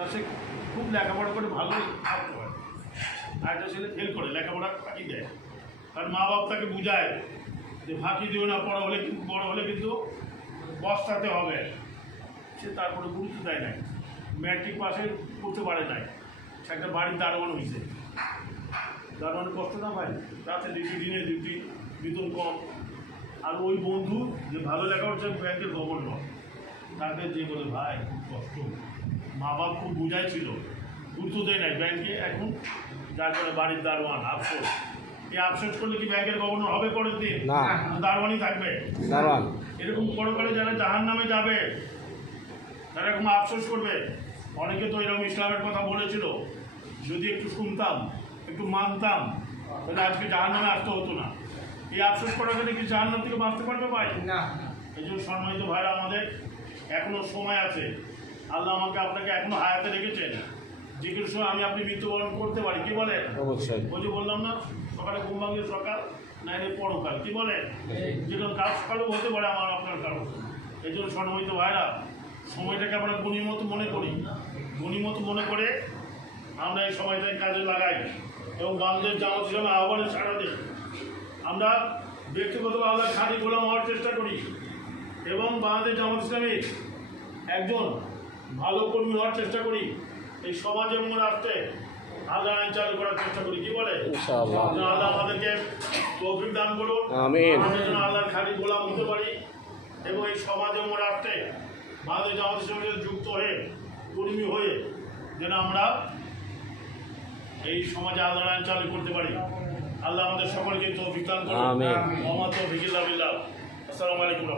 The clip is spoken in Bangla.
সে খুব লেখাপড়া করে ভালোই থাকতে পারে, আর একটা ছেলে ফেল করে লেখাপড়া ফাঁকি দেয়। কারণ মা বাপ তাকে বুঝায় যে ফাঁকি দিও না, বড় হলে কিন্তু বস্তাতে হবে। সে তারপরে গুরুত্ব দেয় নাই, ম্যাট্রিক পাশে করতে পারে নাই, সে একটা বাড়ির দারোয়ান হয়েছে। দারোয়ান কষ্ট না ভাই, রাতে ডিউটি, দিনে ডিউটি, বেতন কম। আর ওই বন্ধু যে ভালো লেখাপড়া ব্যাংকের গভর্নর, তাকে যে বলে ভাই খুব কষ্ট, মা বাপ খুব বুঝাইছিল, গুরুত্ব দেয় নাই ব্যাংকে, এখন যার করে বাড়ির দারোয়ান। আফসোস, এই আফসোস করলে কি ব্যাংকের গভর্নর হবে পরের দিন? না, দারোয়ানই থাকবে। দারোয়ান এরকম পরকালে যারা জাহান নামে যাবে তারা এরকম আফসোস করবে। অনেকে তো এরকম ইসলামের কথা বলেছিল, যদি একটু শুনতাম, একটু মানতাম, তাহলে আজকে জাহান নামে আসতে হতো না। এই আফসোস করার জন্য কি জাহান নাম থেকে বাঁচতে পারবে ভাই? না। এই জন্য সম্মানিত ভাইরা, আমাদের এখনো সময় আছে। আল্লাহ আমাকে আপনাকে এখনো হায়াতে রেখেছেন, যে কোনো সময় আমি আপনি মৃত্যুবরণ করতে পারি। কি বলেন? অবশ্যই। ওই যে বললাম না, সকালে ঘুম ভাঙলে সকাল, না এর পরকাল। কি বলেন? যে কোনো কাজ সকালেও হতে পারে আমার আপনার কারণ। এই জন্য সম্মানিত ভাইরা, সময়টাকে আমরা গণিমত মনে করি, গণিমত মনে করে আমরা এই সময়টাকে কাজে লাগাই এবং বাংলাদেশ জামাত ইসলামের আহ্বানে সাড়া দিই। আমরা ব্যক্তিগতভাবে আল্লাহ খাঁটি গোলাম হওয়ার চেষ্টা করি এবং বাংলাদেশ জামাত ইসলামের একজন ভালো কর্মী হওয়ার চেষ্টা করি। এই সমাজ এবং রাষ্ট্রে আল্লাহ আইন চালু করার চেষ্টা করি। কি বলে? আল্লাহ আমাদেরকে তৌফিক দান করুন, আমরা যেন আল্লাহর খাঁটি গোলাম হতে পারি এবং এই সমাজ এবং রাষ্ট্রে বাংলাদেশ জামাত ইসলামের সাথে যুক্ত হয়ে, কর্মী হয়ে যেন আমরা এই সমাজে আল্লাহর আইন চালু করতে পারি। আল্লাহ আমাদের সকলকে তৌফিক দান করুন। ওয়া মা তৌফিক ইল্লা বিল্লাহ। আসসালামু আলাইকুম।